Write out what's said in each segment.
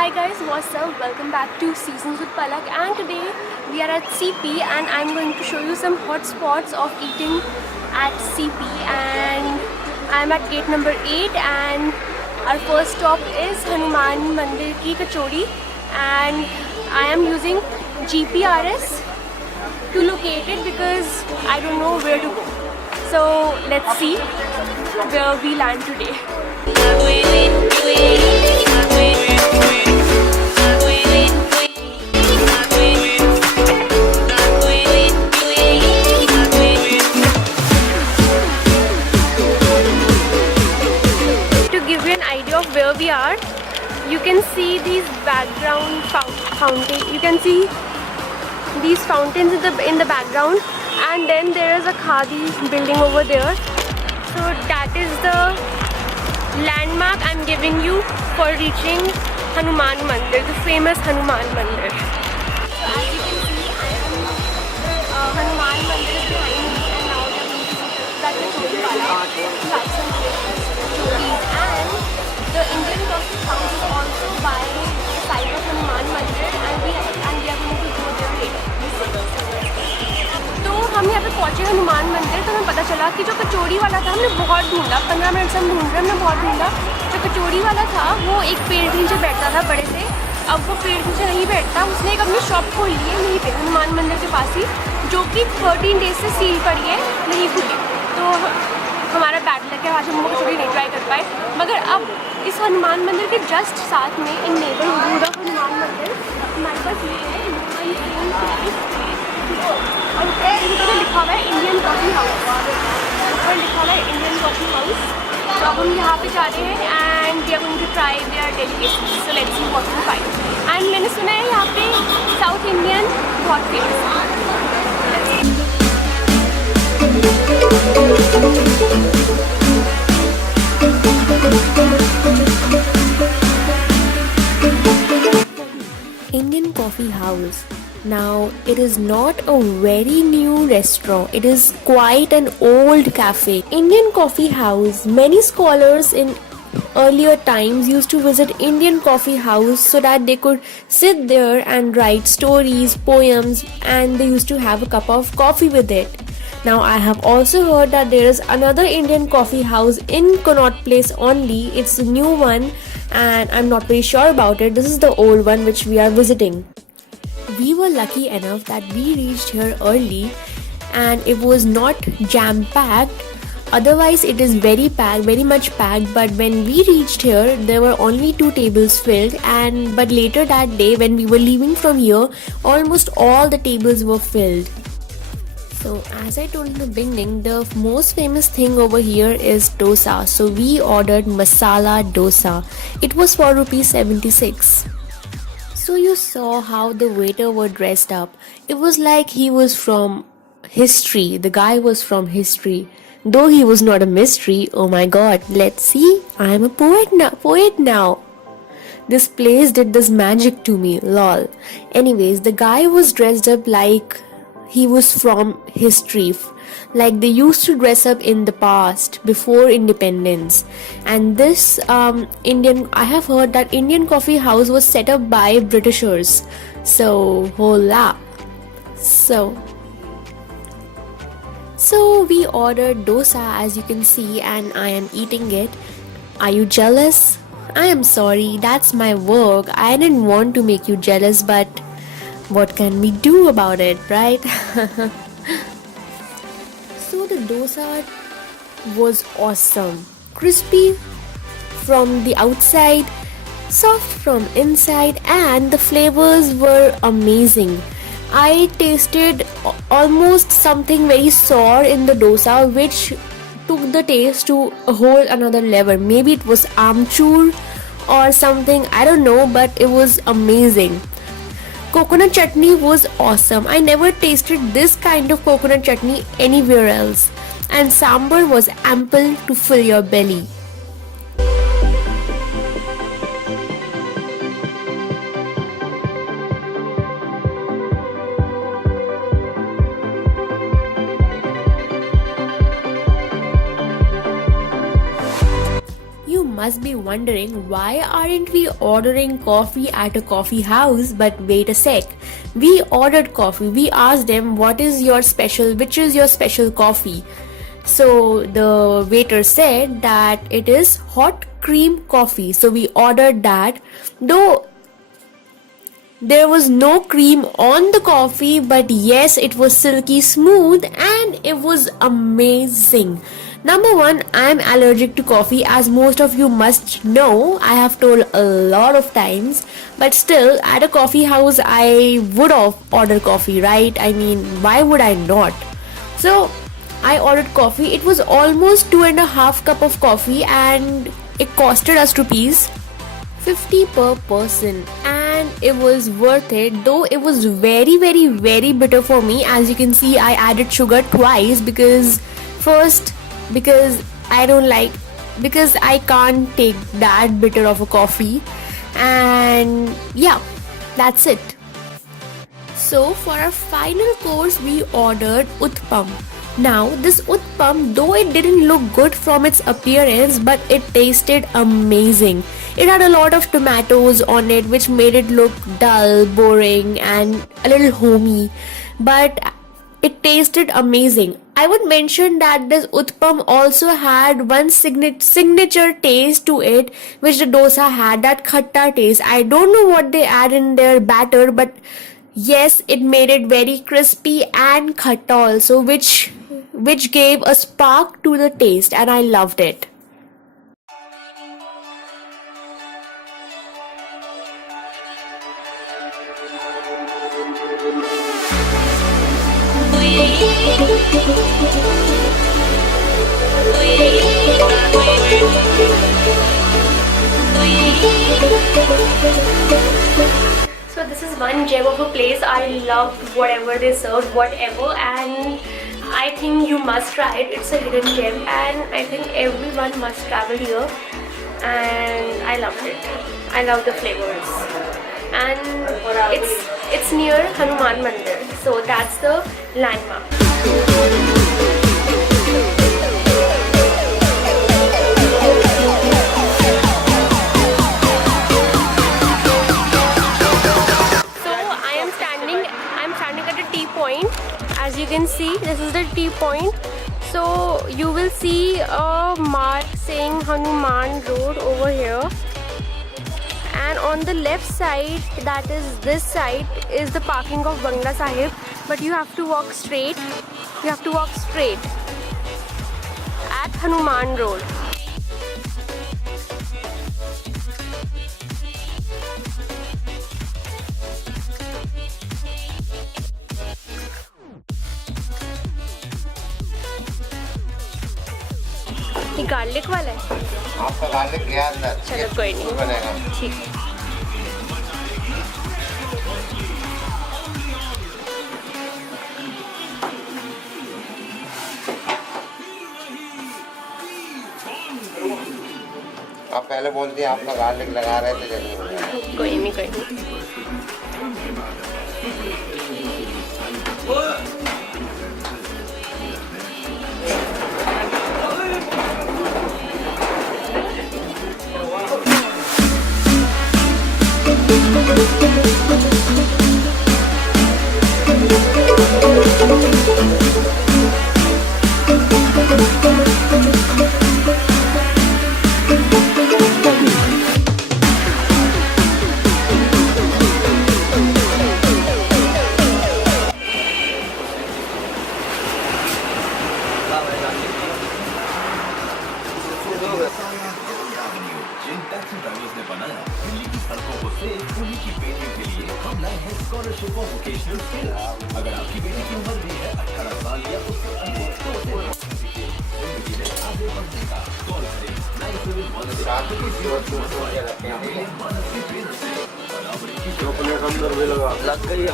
Hi guys, what's up? Welcome back to Seasons with Palak, and today we are at CP and I'm going to show you some hot spots of eating at CP. And I'm at gate number 8 and our first stop is Hanuman Mandir ki kachori, and I am using GPRS to locate it because I don't know where to go. So let's see where we land today. Where we are, you can see these background fountain. You can see these fountains in the background, and then there is a khadi building over there. So that is the landmark I'm giving you for reaching Hanuman Mandir, the famous Hanuman Mandir. So as you can see, Hanuman Mandir is behind me, and now we are going to that kachori wala to have some delicious kachoris. And the Indian coffee house is also by the side of Hanuman Mandir, and we are going to go there later. तो हम यहाँ पे पहुँचे हनुमान मंदिर, तो हमें पता चला कि जो कचौड़ी वाला था, हमने बहुत ढूंढा, 15 मिनट से हम ढूंढ रहे हैं, हमने बहुत ढूंढा। जो कचौड़ी वाला था वो एक पेड़ के नीचे बैठता था बड़े से, अब वो पेड़ के नीचे नहीं बैठता, उसने एक अपनी शॉप खोल ली है यहीं पे हनुमान मंदिर के पास ही, जो कि 13 डेज से सील पड़ी है, नहीं खुली। तो हमारा बैड लक है, आज हम वो कचौड़ी नहीं ट्राई कर पाए। मगर अब इस हनुमान मंदिर के जस्ट साथ में इन नेबरहुड ऑफ हनुमान मंदिर हमारे पास ये है, और ऊपर लिखा हुआ है इंडियन कॉफ़ी हाउस, ऊपर लिखा हुआ है इंडियन कॉफ़ी हाउस। तो अब हम यहाँ पे जा रहे हैं and we are going to try their delicacies, so let's see what we find. And मैंने सुना है यहाँ पे साउथ इंडियन बहुत फेमस है। Indian Coffee House. Now, it is not a very new restaurant. It is quite an old cafe. Indian Coffee House. Many scholars in earlier times used to visit Indian Coffee House so that they could sit there and write stories, poems, and they used to have a cup of coffee with it. Now, I have also heard that there is another Indian coffee house in Connaught Place only. It's a new one and I'm not very sure about it. This is the old one which we are visiting. We were lucky enough that we reached here early and it was not jam-packed. Otherwise, it is very packed, very much packed. But when we reached here, there were only 2 tables filled. But later that day, when we were leaving from here, almost all the tables were filled. So as I told in the beginning, the most famous thing over here is dosa. So we ordered masala dosa. It was for ₹76. So you saw how the waiter were dressed up. It was like he was from history. The guy was from history. Though he was not a mystery. Oh my god, let's see. I am a poet now. This place did this magic to me, lol. Anyways, the guy was dressed up like he was from history, like they used to dress up in the past before independence. And this I have heard that Indian coffee house was set up by Britishers. So hola. So we ordered dosa, as you can see, and I am eating it. Are you jealous? I am sorry, that's my work. I didn't want to make you jealous, but what can we do about it, right? So the dosa was awesome. Crispy from the outside, soft from inside, and the flavors were amazing. I tasted almost something very sour in the dosa, which took the taste to a whole another level. Maybe it was amchur or something, I don't know, but it was amazing. Coconut chutney was awesome. I never tasted this kind of coconut chutney anywhere else. And sambar was ample to fill your belly. must be wondering, why aren't we ordering coffee at a coffee house? But wait a sec. We ordered coffee. We asked them, which is your special coffee? So the waiter said that it is hot cream coffee. So we ordered that. Though there was no cream on the coffee, but yes, it was silky smooth and it was amazing. Number one, I'm allergic to coffee, as most of you must know. I have told a lot of times, but still, at a coffee house, I would have ordered coffee, right? I mean, why would I not? So, I ordered coffee. It was almost 2.5 cup of coffee, and it costed us rupees 50 per person, and it was worth it. Though it was very very very bitter for me. As you can see, I added sugar twice because I can't take that bitter of a coffee, and yeah, that's it. So for our final course, we ordered Utpam. Now this Utpam, though it didn't look good from its appearance, but it tasted amazing. It had a lot of tomatoes on it, which made it look dull, boring, and a little homey. But it tasted amazing. I would mention that this Utpam also had one signature taste to it, which the dosa had, that khatta taste. I don't know what they add in their batter, but yes, it made it very crispy and khatta also, which gave a spark to the taste, and I loved it. So this is one gem of a place. I loved whatever they served, and I think you must try it. It's a hidden gem, and I think everyone must travel here, and I loved it. I love the flavors, and it's near Hanuman Mandir, so that's the landmark. As you can see, this is the tea point. So you will see a mark saying Hanuman Road over here, and on the left side, that is this side, is the parking of Bangla Sahib. But you have to walk straight. At Hanuman Road. ये garlic वाला है? आपका garlic गया अंदर। चलो कोई नहीं, बनेगा। ठीक। आप पहले बोलती आपका गार्लिक लगा रहे थे जल्दी। कोई नहीं। अगर आपकी बेटी की उम्र भी है 18 साल या उससे अधिक तो आगे बढ़ने का कॉल करें 97 लग गई है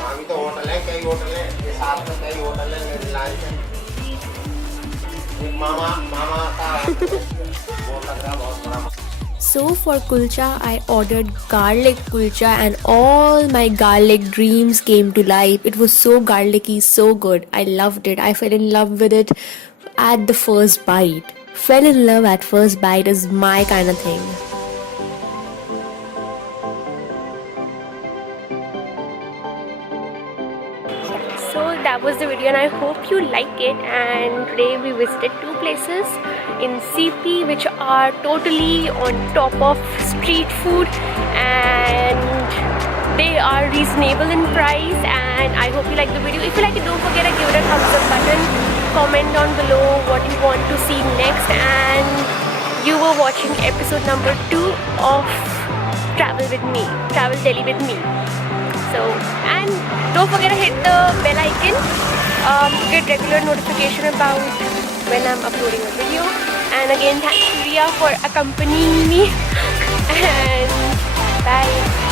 मामी तो होटल है, कई होटल है, ये साथ में कई होटल है लाइन में। मामा का वो लग रहा बहुत बड़ा। So for kulcha, I ordered garlic kulcha and all my garlic dreams came to life. It was so garlicky, so good. I loved it. I fell in love with it at the first bite. Fell in love at first bite is my kind of thing. So that was the video and I hope you like it. And today we visited two places in CP which are totally on top of street food and they are reasonable in price, and I hope you like the video. If you like it, don't forget to give it a thumbs up button, comment down below what you want to see next. And you were watching episode number 2 of Travel Delhi with me. So, and don't forget to hit the bell icon to get regular notification about when I'm uploading a video. And again, thanks Ria for accompanying me and bye.